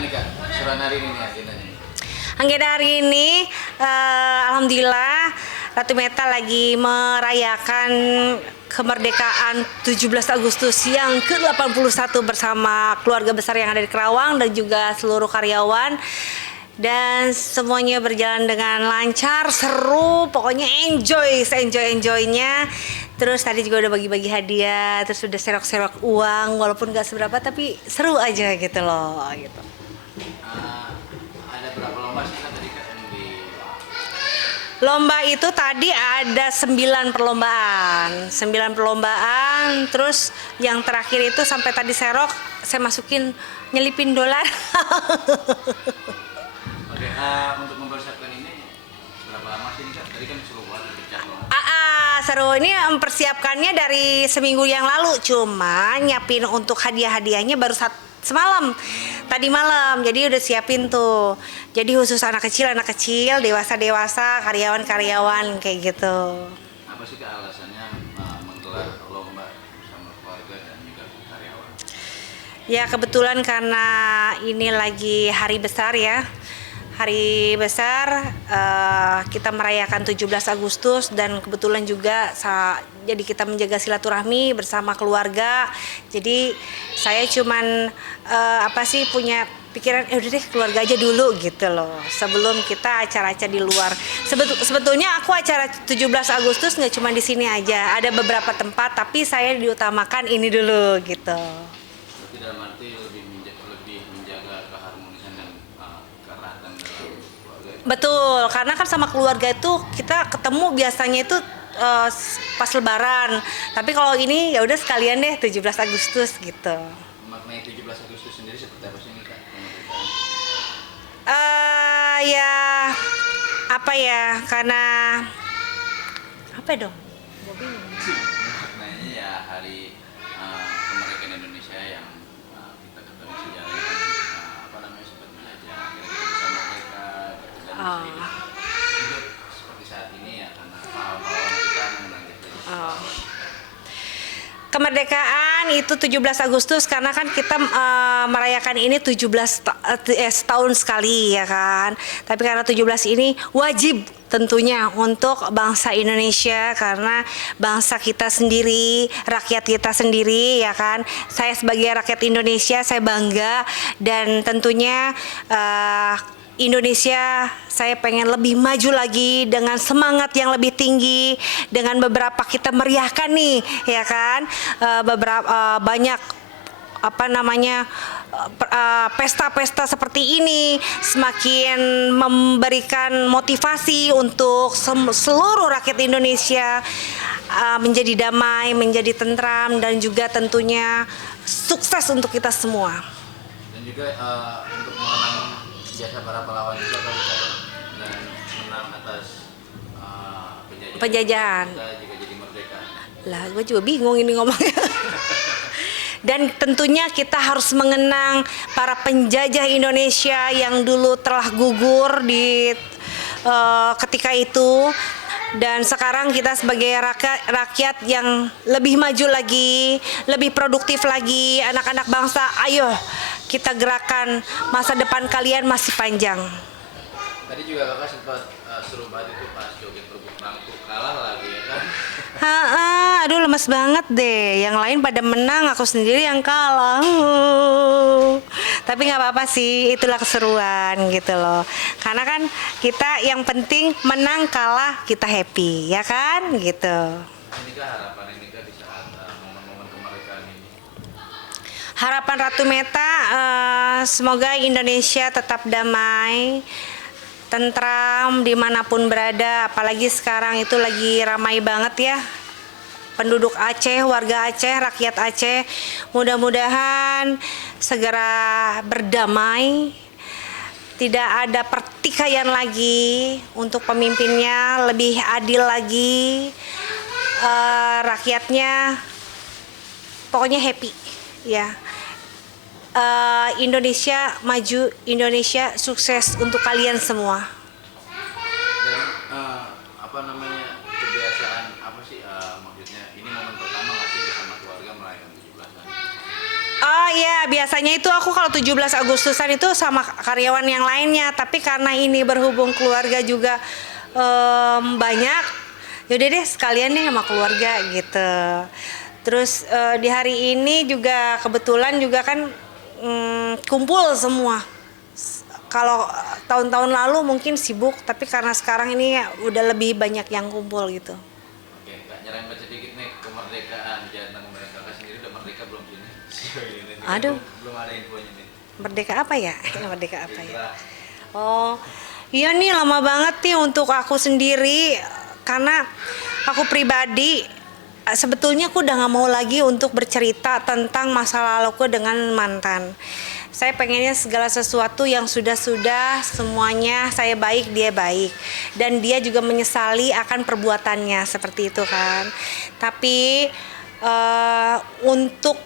gimana nih Kak? Keseruan hari ini nih agendanya? Agenda hari ini, alhamdulillah Ratu Meta lagi merayakan kemerdekaan 17 Agustus yang ke-81 bersama keluarga besar yang ada di Kerawang dan juga seluruh karyawan. Dan semuanya berjalan dengan lancar, seru, pokoknya enjoy, se-enjoy-enjoynya. Terus tadi juga udah bagi-bagi hadiah, terus udah serok-serok uang, walaupun gak seberapa tapi seru aja gitu loh gitu. Ada berapa lomba sih Kak tadi Kak yang di... Lomba itu tadi ada 9 perlombaan. 9 perlombaan, terus yang terakhir itu sampai tadi serok, saya masukin nyelipin dolar. Oke, untuk mempersiapkan ini berapa lama sih nih Kak? Tadi kan seru banget, pecah banget. Seru ini mempersiapkannya dari seminggu yang lalu, cuma nyiapin untuk hadiah-hadiahnya baru semalam, tadi malam. Jadi udah siapin tuh. Jadi khusus anak kecil, dewasa, karyawan kayak gitu. Apa sih Kak alasannya menggelar lomba bersama keluarga dan juga karyawan? Ya kebetulan karena ini lagi hari besar ya. Hari besar, kita merayakan 17 Agustus dan kebetulan juga jadi kita menjaga silaturahmi bersama keluarga. Jadi saya cuman punya pikiran udah deh keluarga aja dulu gitu loh, sebelum kita acara-acara di luar. Sebetulnya aku acara 17 Agustus nggak cuma di sini aja, ada beberapa tempat, tapi saya diutamakan ini dulu gitu. Berarti dalam arti lebih menjaga keharmonisan dan kerahatan dalam keluarga. Betul, karena kan sama keluarga itu kita ketemu biasanya itu pas Lebaran. Tapi kalau ini ya udah sekalian deh 17 Agustus gitu. Maknai 17 Agustus sendiri seperti apa sih nih Kak? Ya apa ya? Karena apa dong? Maknanya ya hari kemerdekaan Indonesia yang kita ketahui sejarahnya kan apa namanya sempat menjajah, akhirnya kita bisa merdeka gitu. Dan bisa hidup seperti saat ini ya karena pahlawan kita menang gitu. Kemerdekaan itu 17 Agustus karena kan kita merayakan ini 17 setahun sekali ya kan. Tapi karena 17 ini wajib tentunya untuk bangsa Indonesia karena bangsa kita sendiri, rakyat kita sendiri ya kan. Saya sebagai rakyat Indonesia saya bangga dan tentunya Indonesia saya pengen lebih maju lagi dengan semangat yang lebih tinggi, dengan beberapa kita meriahkan nih ya kan, banyak pesta-pesta seperti ini semakin memberikan motivasi untuk seluruh rakyat Indonesia menjadi damai, menjadi tentram dan juga tentunya sukses untuk kita semua. Dan juga untuk mengenang jasa para pahlawan juga kan dan menang atas penjajahan. Kita juga jadi merdeka. Lah, gue juga bingung ini ngomongnya. Dan tentunya kita harus mengenang para penjajah Indonesia yang dulu telah gugur di ketika itu. Dan sekarang kita sebagai rakyat yang lebih maju lagi, lebih produktif lagi, anak-anak bangsa, ayo kita gerakan, masa depan kalian masih panjang. Tadi juga kakak sempat seru banget itu pas joget Rubuk Mangkuk kalah lagi ya kan? Aduh lemes banget deh. Yang lain pada menang, aku sendiri yang kalah. Tapi nggak apa-apa sih, itulah keseruan gitu loh. Karena kan kita yang penting menang kalah kita happy, ya kan? Gitu. Ini kah harapan ini kah di saat momen-momen kemerdekaan ini? Harapan Ratu Meta, semoga Indonesia tetap damai, tentram dimanapun berada, apalagi sekarang itu lagi ramai banget ya penduduk Aceh, warga Aceh, rakyat Aceh. Mudah-mudahan segera berdamai, tidak ada pertikaian lagi, untuk pemimpinnya lebih adil lagi, rakyatnya pokoknya happy ya. Indonesia maju, Indonesia sukses untuk kalian semua. Dan apa namanya kebiasaan apa sih maksudnya ini momen pertama nggak sih bersama keluarga merayakan 17-an? iya, biasanya itu aku kalau 17 Agustusan itu sama karyawan yang lainnya, tapi karena ini berhubung keluarga juga banyak, yaudah deh sekalian nih sama keluarga gitu. Terus di hari ini juga kebetulan juga kan kumpul semua. Kalau tahun-tahun lalu mungkin sibuk, tapi karena sekarang ini udah lebih banyak yang kumpul gitu. Oke, Kak, nyerempet sedikit nih kemerdekaan jantan kemarin Kakak sendiri udah merdeka belum sih nih? Ini kan Aduh. belum ada infonya nih. Merdeka apa ya? Merdeka apa ya? Kira Oh, iya nih lama banget nih untuk aku sendiri karena aku pribadi sebetulnya aku udah nggak mau lagi untuk bercerita tentang masa laluku dengan mantan. Saya pengennya segala sesuatu yang sudah-sudah semuanya saya baik, dia baik. Dan dia juga menyesali akan perbuatannya seperti itu kan. Tapi untuk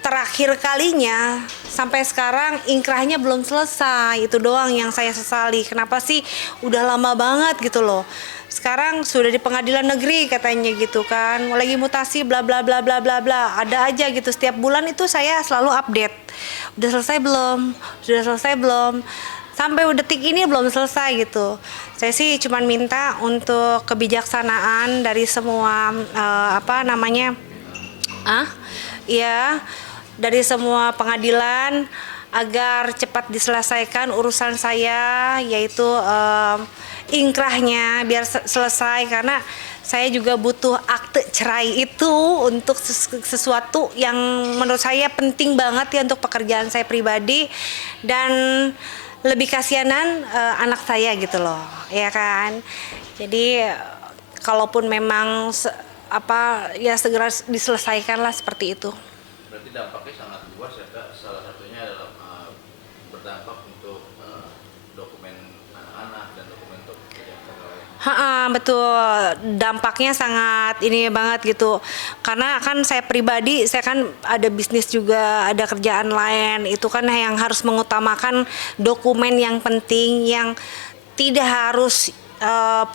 terakhir kalinya sampai sekarang ingkrahnya belum selesai, itu doang yang saya sesali. Kenapa sih udah lama banget gitu loh, sekarang sudah di pengadilan negeri katanya gitu kan, lagi mutasi bla bla bla bla bla bla, ada aja gitu setiap bulan itu saya selalu update, udah selesai belum, sudah selesai belum, sampai detik ini belum selesai gitu. Saya sih cuman minta untuk kebijaksanaan dari semua ya, dari semua pengadilan agar cepat diselesaikan urusan saya, yaitu ingkrahnya biar selesai, karena saya juga butuh akte cerai itu untuk sesuatu yang menurut saya penting banget ya untuk pekerjaan saya pribadi, dan lebih kasihanan anak saya gitu loh, ya kan. Jadi kalaupun memang ya segera diselesaikan lah seperti itu. berarti dampaknya sangat luas ya Kak. Salah satunya adalah berdampak untuk dokumen anak-anak dan dokumen untuk pegawai. Betul, dampaknya sangat ini banget gitu. Karena kan saya pribadi, saya kan ada bisnis juga, ada kerjaan lain. Itu kan yang harus mengutamakan dokumen yang penting, yang tidak harus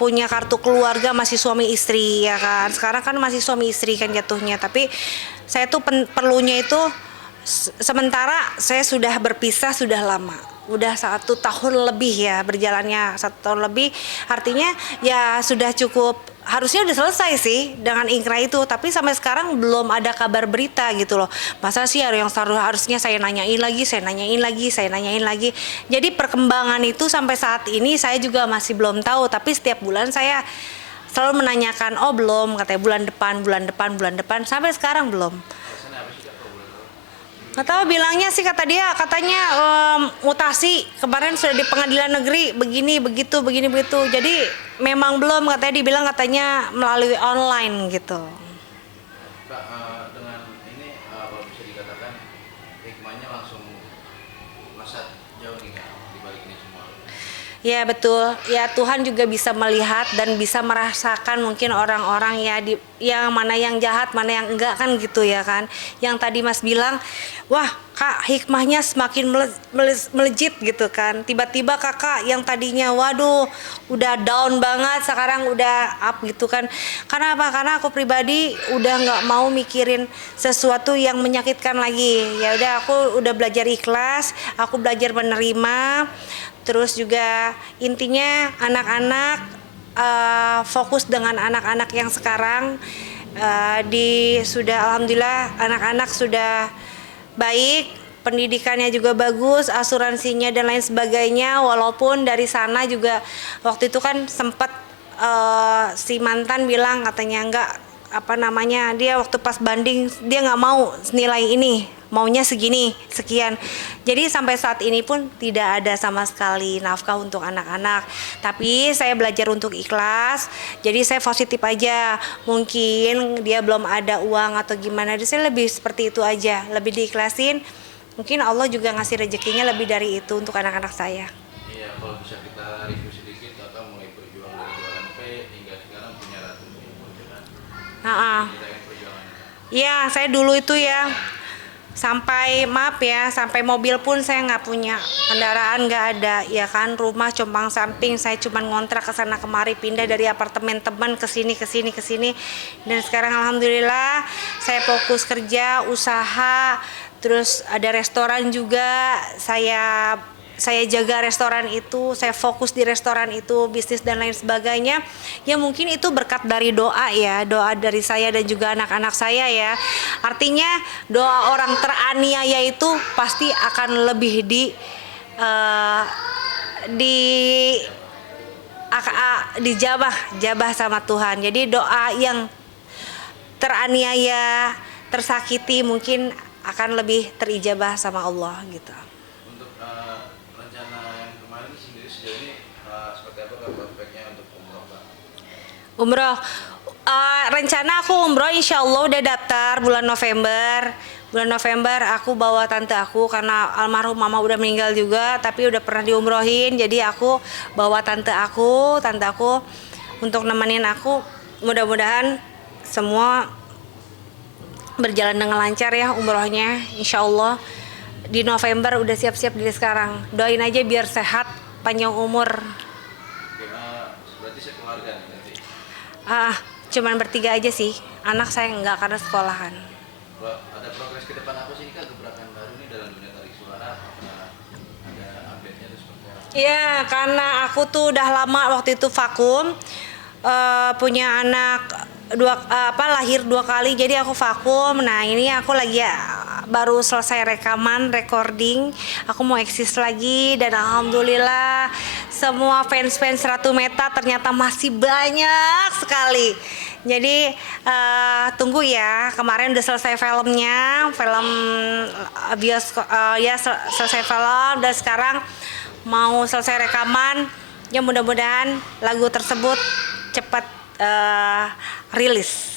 punya kartu keluarga masih suami istri ya kan. Sekarang kan masih suami istri kan jatuhnya. Tapi saya tuh perlunya itu sementara saya sudah berpisah sudah lama, udah 1 tahun lebih ya berjalannya, 1 tahun lebih, artinya ya sudah cukup, harusnya udah selesai sih dengan ingkrah itu, tapi sampai sekarang belum ada kabar berita gitu loh. Masa sih yang harusnya saya nanyain lagi, saya nanyain lagi, saya nanyain lagi. Jadi perkembangan itu sampai saat ini saya juga masih belum tahu, tapi setiap bulan saya selalu menanyakan, oh belum, katanya bulan depan, sampai sekarang belum. Alasannya apa sih Kak kalau boleh tahu? Nggak tahu, bilangnya sih katanya mutasi kemarin sudah di pengadilan negeri begini begitu, jadi memang belum, katanya melalui online gitu. Kak, dengan ini kalau bisa dikatakan hikmahnya langsung melesat jauh nih Kak di balik ini semua. Ya betul, ya Tuhan juga bisa melihat dan bisa merasakan mungkin orang-orang ya yang mana yang jahat, mana yang enggak kan gitu ya kan. Yang tadi Mas bilang, wah Kak hikmahnya semakin melejit gitu kan. Tiba-tiba Kakak yang tadinya waduh udah down banget sekarang udah up gitu kan. Karena apa? Karena aku pribadi udah nggak mau mikirin sesuatu yang menyakitkan lagi. Ya udah, aku udah belajar ikhlas, aku belajar menerima. Terus juga intinya anak-anak, fokus dengan anak-anak yang sekarang, sudah alhamdulillah anak-anak sudah baik, pendidikannya juga bagus, asuransinya dan lain sebagainya. Walaupun dari sana juga waktu itu kan sempat si mantan bilang katanya enggak, dia waktu pas banding dia nggak mau nilai ini, maunya segini sekian. Jadi sampai saat ini pun tidak ada sama sekali nafkah untuk anak-anak. Tapi saya belajar untuk ikhlas, jadi saya positif aja. Mungkin dia belum ada uang atau gimana, jadi saya lebih seperti itu aja, lebih diikhlasin. Mungkin Allah juga ngasih rezekinya lebih dari itu untuk anak-anak saya. Iya, kalau bisa kita review sedikit Kakak mulai berjuang dari jualan P hingga sekarang punya Ratu P kan. Ceritain perjuangannya. Iya, saya dulu itu ya sampai mobil pun saya nggak punya, kendaraan nggak ada ya kan, rumah compang samping, saya cuma ngontrak ke sana kemari, pindah dari apartemen teman ke sini, dan sekarang alhamdulillah saya fokus kerja, usaha, Terus ada restoran juga, saya jaga restoran itu, saya fokus di restoran itu, bisnis dan lain sebagainya. Ya mungkin itu berkat dari doa ya, doa dari saya dan juga anak-anak saya ya. Artinya doa orang teraniaya itu pasti akan lebih eh, di dijabah sama Tuhan. Jadi doa yang teraniaya, tersakiti mungkin akan lebih terijabah sama Allah gitu. Untuk rencana yang kemarin sendiri sejauh ini seperti apa Kak prospeknya untuk umroh Kak? Umroh, rencana aku umroh insya Allah udah daftar bulan November. Bulan November aku bawa tante aku karena almarhum mama udah meninggal juga, tapi udah pernah diumrohin. Jadi aku bawa tante aku untuk nemenin aku. Mudah-mudahan semua berjalan dengan lancar ya umrohnya, insya Allah. Di November udah siap-siap dari sekarang. Doain aja biar sehat, panjang umur. Oke, berarti sekeluarga nih nanti. Cuman bertiga aja sih. Anak saya enggak karena sekolahan. Ada progres ke depan apa sih Kak, gebrakan baru nih dalam dunia tarik suara? Ada update-nya tuh seperti apa? Iya, karena aku tuh udah lama waktu itu vakum, punya anak lahir 2 kali, jadi aku vakum. Nah ini aku lagi baru selesai rekaman, recording. Aku mau eksis lagi dan alhamdulillah semua fans Ratu Meta ternyata masih banyak sekali. Jadi tunggu ya, kemarin udah selesai filmnya, film bioskop ya selesai film dan sekarang mau selesai rekaman. Ya mudah-mudahan lagu tersebut cepat rilis.